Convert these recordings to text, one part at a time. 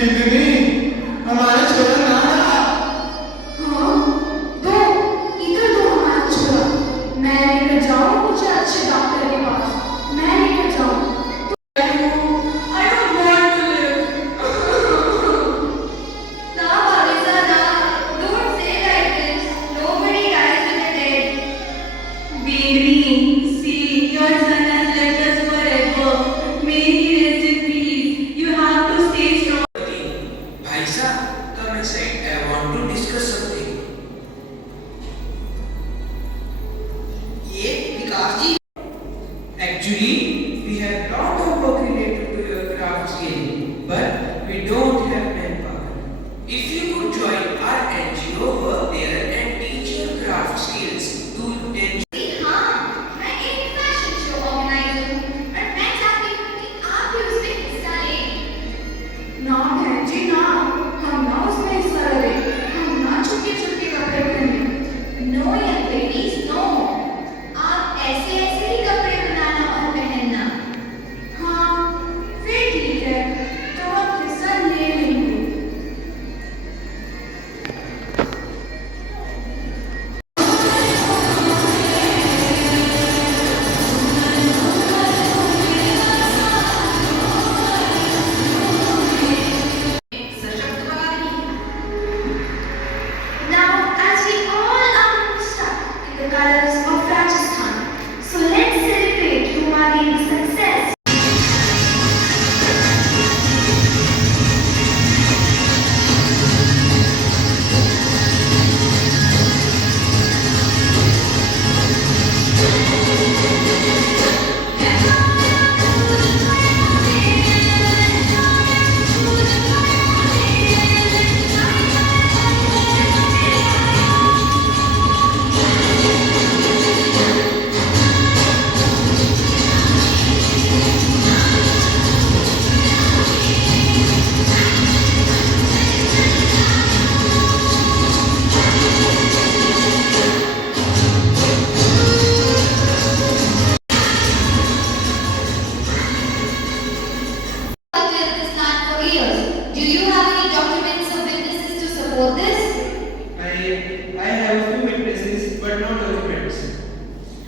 दीदी हमारा छोरा ना रहा। हाँ दो, इधर दो हमारा छोरा। मैं लेकर जाऊँ मुझे अच्छे डॉक्टर के पास, मैं लेकर जाऊँ। I don't want to live. ना भावेसा ना, don't say like this. Nobody dies with the dead. Baby, see, your son has left us forever. May he rest in peace. You have to stay strong. भाई साहब, come inside. I want to discuss something. ये विकास जी. Actually, we have lot of work related to your craft skill, but we don't have manpower. If you could join our NGO, work there and teach your craft skills to enjoy. हाँ, मैं एक fashion show organiser हूँ और मैं चाहती हूँ कि आप भी उसमें हिस्सा लें। ना बहन जी ना, हम ना उसमें हिस्सा लें, हम ना छोटे-छोटे कपड़े पहनें। No young ladies, no. आप ऐसे ही कपड़े बनाना और पहनना। हाँ, फिर ठीक है, तो आप हिस्सा ले लेंगे। Now, as we all are stuck in the colors of Rajasthan, so let's celebrate Humani's success. Lived this land for years. Do you have any documents or witnesses to support this? I have a few witnesses, but not documents.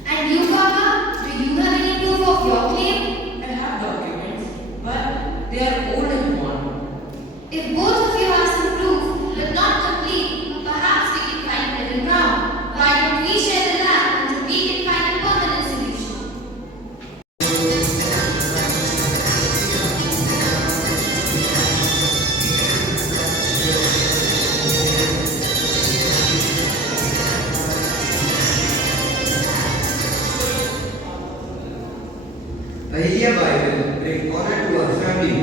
And you, Kaka, do you have any proof of your claim? I have documents, but they are old and worn. If both of you have some proof, but not complete, perhaps we can find middle ground. Why don't we share the land until we can find a permanent solution? Ahilya Bai will bring honor to our family.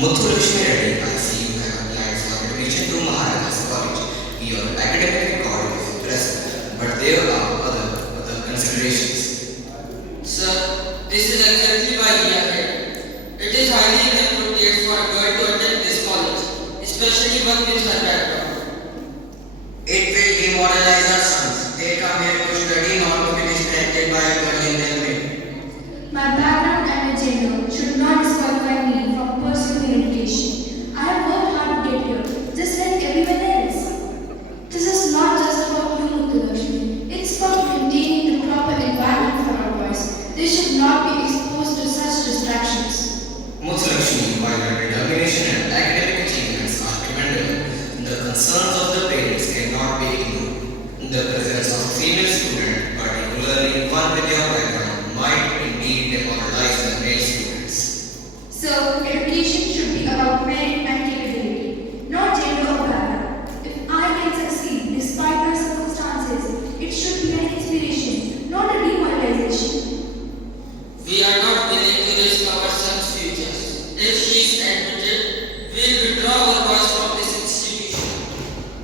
Muthulakshmi Reddy, I see you have applied for admission to Maharajas College. Your academic record is impressive, but there are other considerations. Sir, this is exactly why we are here. It is highly inappropriate for a girl to attend this college, especially one with her background. It will demoralize our sons. They come here to study, not to be distracted by a girl in their way. My background and my gender should not disqualify me from pursuing education. I have worked hard to get here, just like everyone else. This is not just about you, Muthu. It's about maintaining the proper environment for our boys. They should not be exposed to such distractions. Muthulakshmi, while your determination and academic achievements are commendable, the concerns of the parents cannot be ignored. The presence of a female student, particularly one with your background, might indeed demoralize the male students. So, education should be about merit and capability, not gender or background. If I can succeed despite my circumstances, it should be an inspiration, not a demoralization. We are not willing to risk our son's futures. If she is admitted, we will withdraw our boys from this institution.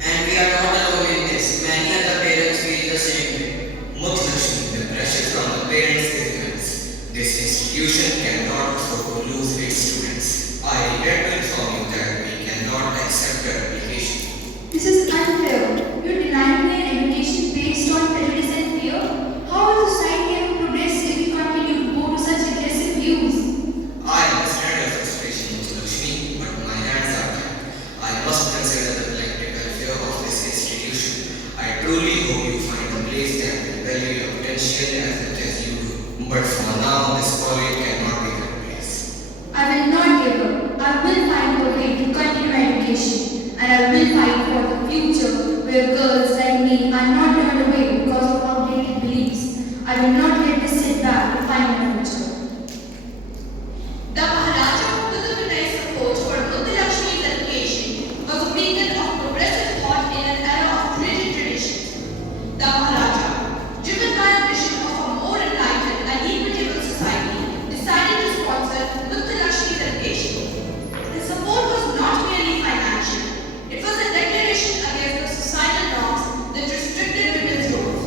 And we are not alone in this. Many other parents feel the same way. Muthulakshmi, the pressure from the parents is immense. This institution cannot afford to lose its students. I regret to inform you that we cannot accept your application. This is unfair. You deny me an education based on prejudice and fear? How will society ever progress if we continue to go to such aggressive views? I understand your frustration, Muthulakshmi, but my hands are tied. I must consider the collective welfare of this institution. I truly hope you find a place that will value your potential as much as you do. But for now, this college cannot be that place. I will not give up. I will find a way to continue my education. And I will fight for the future where girls like me are not turned away because of outdated beliefs. I will not let this setback define my future. The Maharaja Prithvi House support for Muthulakshmi's education was a beacon of progressive thought in an era of rigid traditions. The Maharaja, driven by a vision of a more enlightened and equitable society, decided to sponsor Muthulakshmi's education. His support was not merely financial. It was a declaration against the societal norms that restricted women's roles.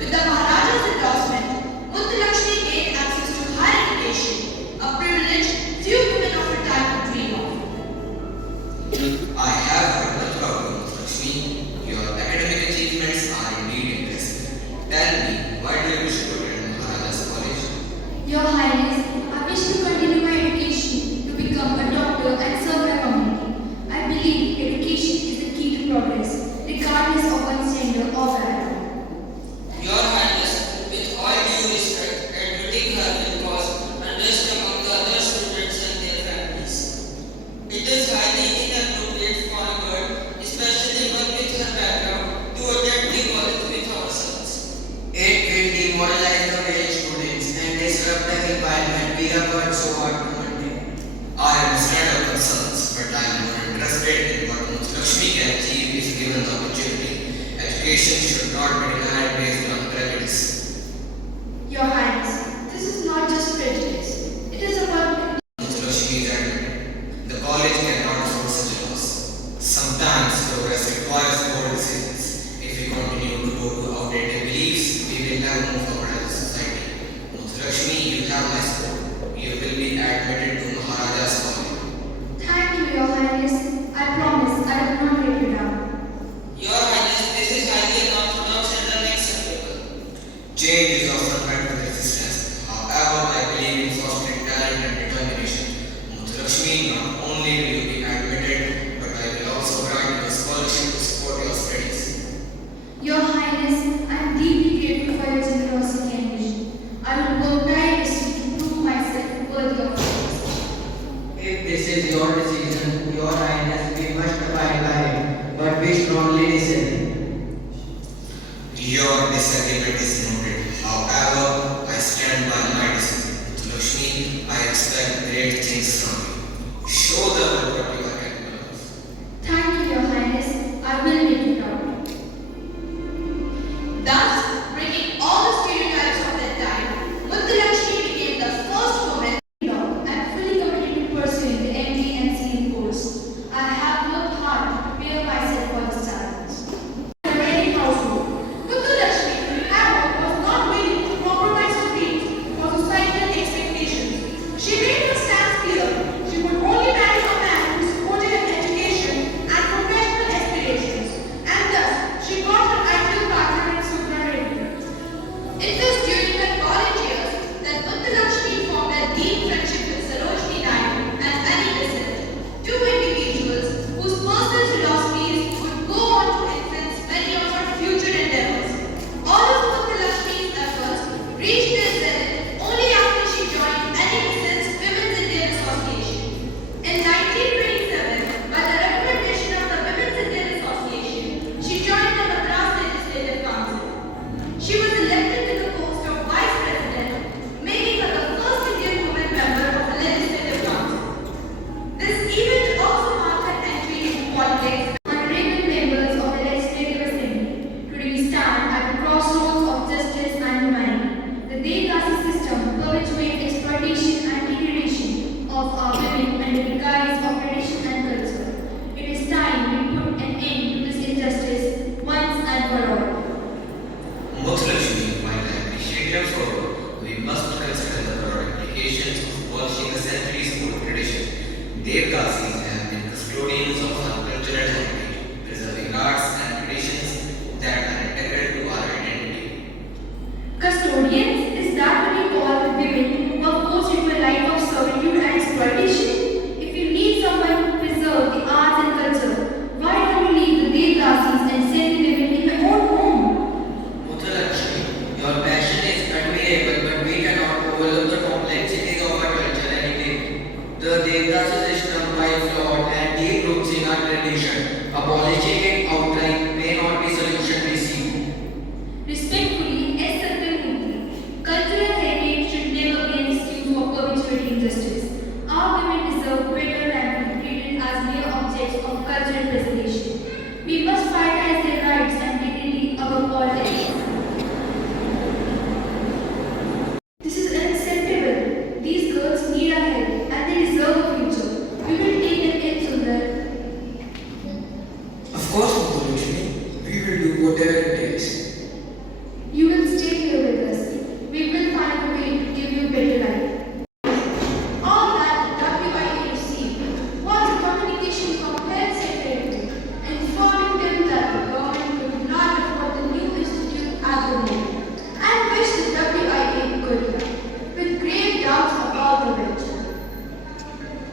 With the Maharaja's endorsement, Muthulakshmi gained access to higher education, a privilege few women of her time could dream of. I have heard much about you, Muthulakshmi. Your academic achievements are indeed impressive. Tell me, why do you wish to attend Maharajas College? Your Highness, I wish to continue my education to become a doctor and serve my community. I believe education is the key to progress, regardless of one's gender or background. Your Highness, with all due respect, admitting her will cause unrest among the other students and their families. It is highly inappropriate for a girl, especially one with her background, to attend the college with our sons. It will demoralize the male students and disrupt the environment we have worked so hard to maintain. I understand your concerns, but I am more interested in what Muthulakshmi can achieve if given the opportunity. Education should not be denied based on prejudice. Your Highness, this is not just prejudice. It is about Muthulakshmi is admitted. The college cannot afford such a loss. Sometimes progress requires bold decisions. If we continue to go to outdated beliefs, we will never move forward as a society. Muthulakshmi, you have my support. You will be admitted to Maharaja's College. Thank you, Your Highness. I promise I will not let you down. Your Highness, this is highly unorthodox and unacceptable. Change is often met with resistance. However, I believe in fostering talent and determination. Muthulakshmi, not only will you be admitted, but I will also grant you a scholarship to support your studies. Your Highness, I am deeply grateful for your generosity and vision. I will work tirelessly to prove myself worthy of this. If this is your decision, Your Highness, we must abide by it, but we strongly disagree. Your disagreement is noted. However, I stand by my decision. Muthulakshmi, I expect great things from you. Show the world what you are capable of. Thank you, Your Highness. I will make you proud. Thus, breaking all the stereotypes of that time, Muthulakshmi became the first woman Law, I am fully committed to pursuing the MD Devdasis have been custodians of our cultural heritage, preserving arts and traditions that are integral to our identity. Custodians, is that what you call women who are forced into a life of servitude and exploitation? If you need someone to preserve the arts and culture, why don't you leave the Devdasis and send the women in your own home? Muthalakshmi, your passion is admirable, but we cannot overlook the complexities of our culture and faith. The Devdasa system, while flawed and deep roots in our tradition, abolishing it outright may not be solution we seek. Respectfully, S. Satyamurthy, cultural heritage should never be an excuse for perpetuating injustice. Our women deserve better than to be treated as mere objects of cultural preservation. We must fight as their rights and dignity above all else. This is unacceptable. These girls need our help and they deserve a future. We will take them in, Sundar. Of course, Muthalakshmi, we will do whatever it takes. You will stay here with us. We will find a way to give you a better life. All that the WIA received was a communication from Health Secretary informing them that the government could not afford the new institute at the moment and wished the WIA good luck, with grave doubts about the venture.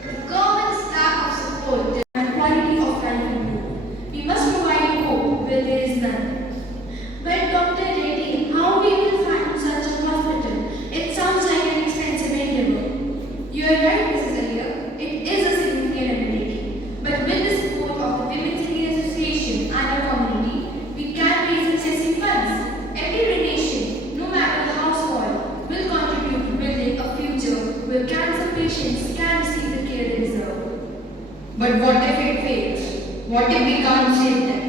The government's lack of support And quality of life improve. We must provide hope where there is none. But Dr. Reddy, how we will find such a hospital? It sounds like an expensive endeavor. You are right, Mrs. Alia. It is a significant undertaking. But with the support of the Women's Indian Association and our community, we can raise excessive funds. Every donation, no matter how small, will contribute to building a future where cancer patients can receive the care they deserve. But what if it fails? What if we can't save them?